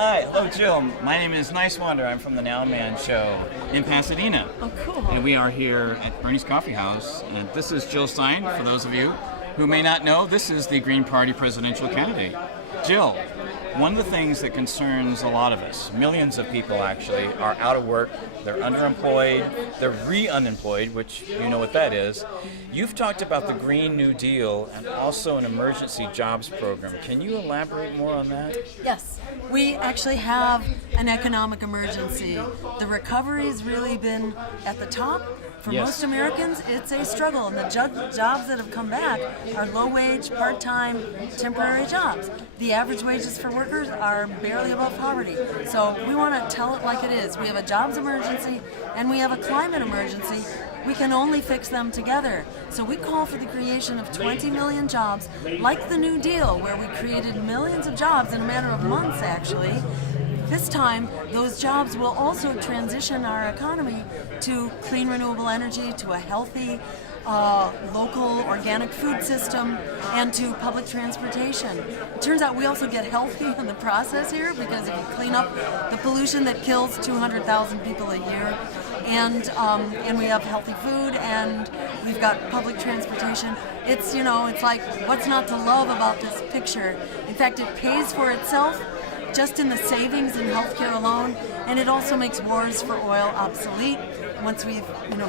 Hi, hello Jill. My name is Niswander. I'm from the NOWMAN show in Pasadena. Oh, cool. And we are here at Bernie's Coffee House. And this is Jill Stein. For those of you who may not know, this is the Green Party presidential candidate. Jill, one of the things that concerns a lot of us, millions of people actually, are out of work, they're underemployed, they're re-unemployed, which you know what that is. You've talked about the Green New Deal and also an emergency jobs program. Can you elaborate more on that? Yes, we actually have an economic emergency. The recovery's really been at the top. For most Americans, it's a struggle, and the jobs that have come back are low-wage, part-time, temporary jobs. The average wages for workers are barely above poverty. So we want to tell it like it is. We have a jobs emergency, and we have a climate emergency. We can only fix them together. So we call for the creation of 20 million jobs, like the New Deal, where we created millions of jobs in a matter of months, actually. This time, those jobs will also transition our economy to clean, renewable energy, to a healthy, local, organic food system, and to public transportation. It turns out we also get healthy in the process here, because if you clean up the pollution that kills 200,000 people a year, and we have healthy food, and we've got public transportation. It's like, what's not to love about this picture? In fact, it pays for itself just in the savings in healthcare alone, and it also makes wars for oil obsolete once we've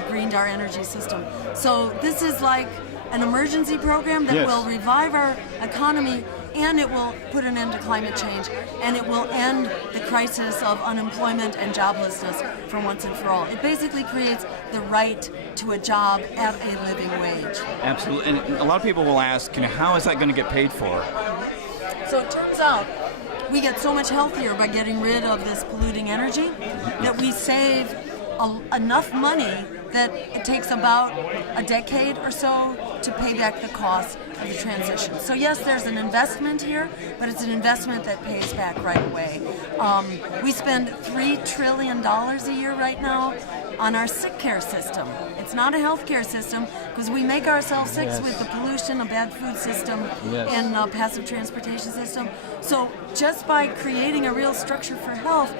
greened our energy system. So this is like an emergency program that will revive our economy, and it will put an end to climate change, and it will end the crisis of unemployment and joblessness for once and for all. It basically creates the right to a job at a living wage. Absolutely, and a lot of people will ask, how is that going to get paid for? So it turns out we get so much healthier by getting rid of this polluting energy that we save enough money that it takes about a decade or so to pay back the cost of the transition. So yes, there's an investment here, but it's an investment that pays back right away. We spend $3 trillion a year right now on our sick care system. It's not a healthcare system, because we make ourselves sick with the pollution, a bad food system, and a passive transportation system. So just by creating a real structure for health,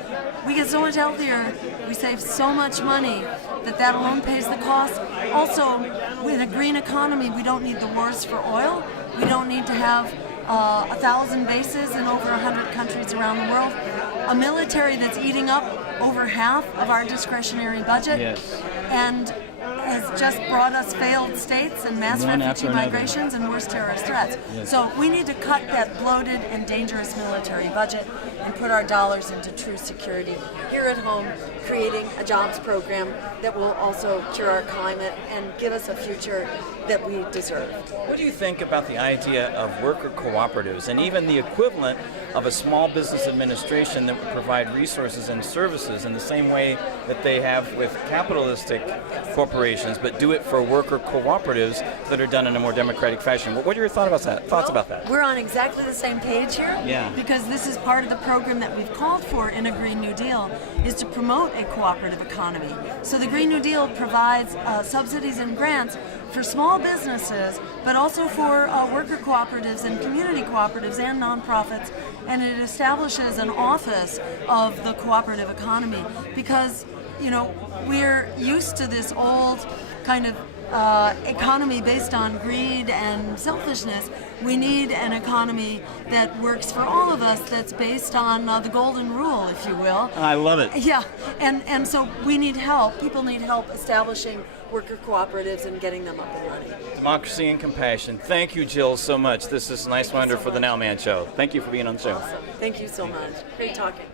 we get so much healthier, we save so much money that alone pays the cost. Also, with a green economy, we don't need the wars for oil. We don't need to have 1,000 bases in over 100 countries around the world. A military that's eating up over half of our discretionary budget, and has just brought us failed states and mass refugee migrations and worse terrorist threats. So we need to cut that bloated and dangerous military budget and put our dollars into true security here at home, creating a jobs program that will also cure our climate and give us a future that we deserve. What do you think about the idea of worker cooperatives and even the equivalent of a small business administration that would provide resources and services in the same way that they have with capitalistic corporations, but do it for worker cooperatives that are done in a more democratic fashion? What are your thoughts about that? We're on exactly the same page here, because this is part of the program that we've called for in a Green New Deal, is to promote a cooperative economy. So the Green New Deal provides subsidies and grants for small businesses, but also for worker cooperatives and community cooperatives and nonprofits, and it establishes an office of the cooperative economy, because we're used to this old kind of economy based on greed and selfishness. We need an economy that works for all of us, that's based on the golden rule, if you will. I love it. Yeah, and so we need help. People need help establishing worker cooperatives and getting them up and running. Democracy and compassion. Thank you, Jill, so much. This is Niswander for the NOWMAN show. Thank you for being on the show. Awesome. Thank you so much. Great talking.